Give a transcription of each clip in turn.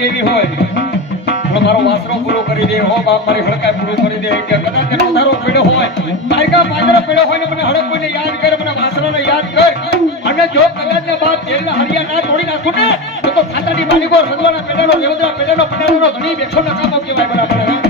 દેવી હોય પણ મારો વાસરો પૂરો કરી દે હો બાપ મારી હડકાઈ પૂરો કરી દે કે કદાચ તેનો ધારો પડ્યો હોય માર્ગા પાદરો પડ્યો હોય ને મને હડકોઈને યાદ કર મને વાસરાને યાદ કર અને જો કદાચ ને બાપ જેલના હરિયા ના તોડી નાખું ને તો ખાતાની માલિકો રજવાના પેડાનો લેવદરા પેડાનો પડાનો ઘણી બેઠો ના કામો કહેવાય બરાબર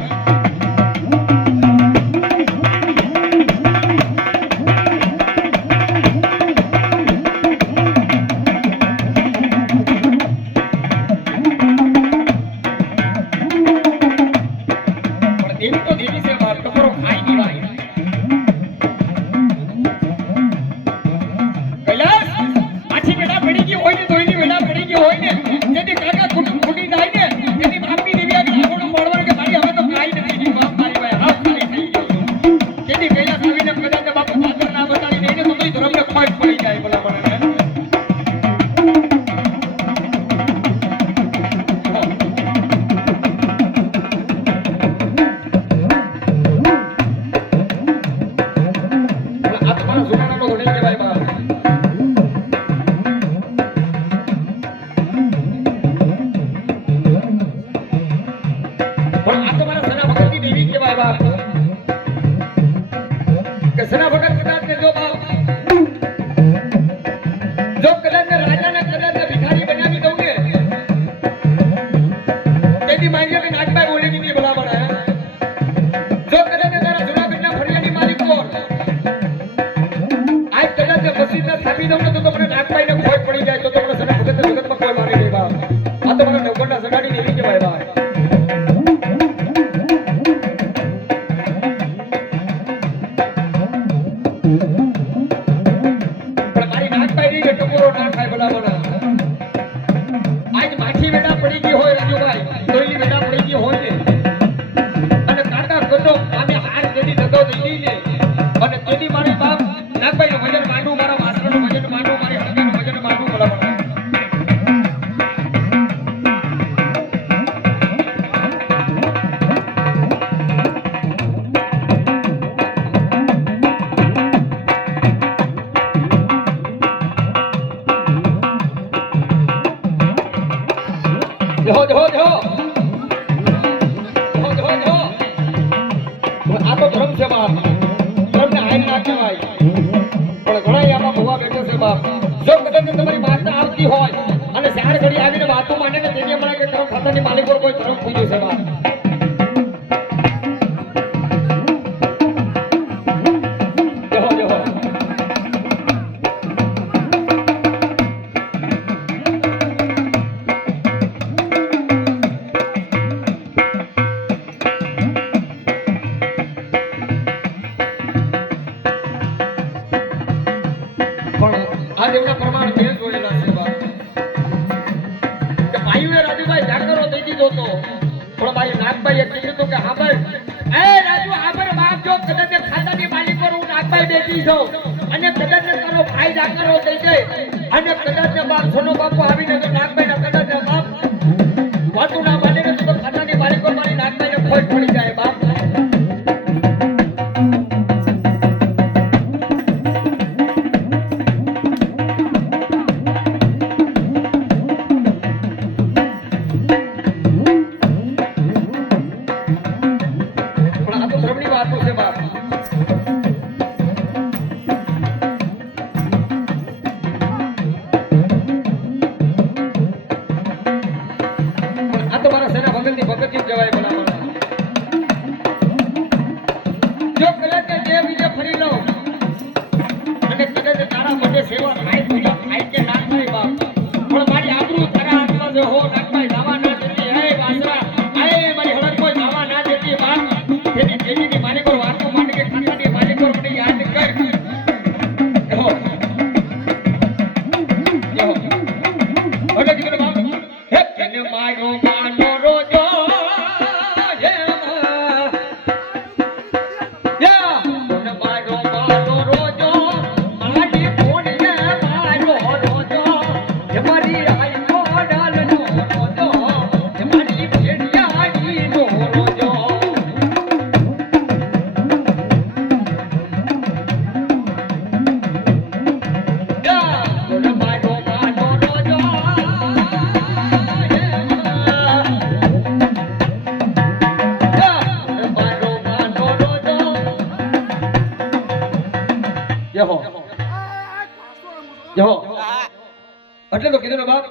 એટલે તો કીધું ને બાપ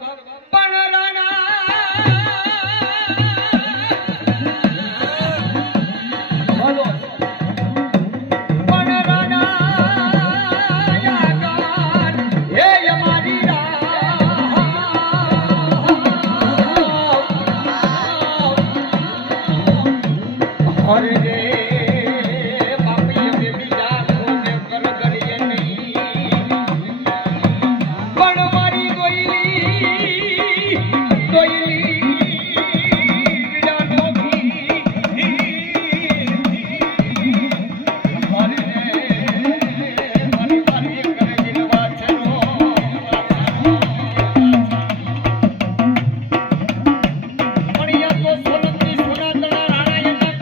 પણ